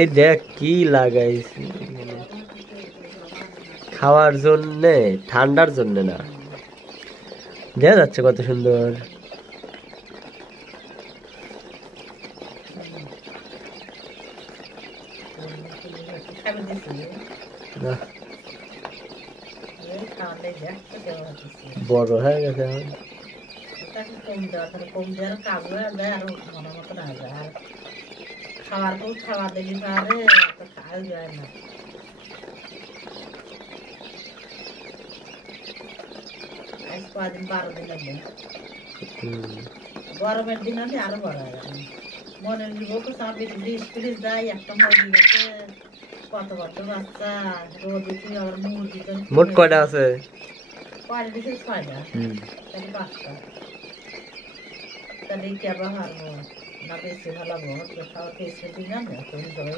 এই দেখ কি লাগাইছি খাওয়ার জন্য, ঠান্ডার জন্য না। দেখা যাচ্ছে কত সুন্দর। বড় হয়ে গেছে খাওয়ার পর খাওয়া দিলি পারে খাওয়া যায় না। আজ কদিন 12 দিন হবে, গরমের দিন হলে আরো বড় হয়। মনে নিব তো চাবি ফ্রিজ ফ্রিজ দেয় একটা মুরগি গেছে, কত কত বাচ্চা রোদ উঠি আবার মুরগি। মোট কয়টা আছে? কয়টা দিছে? 6টা, তাহলে 5টা। তাহলে কি আবার হারবো না? বেশি ভালো খাওয়া খেয়েছে দিন না, তুমি সবাই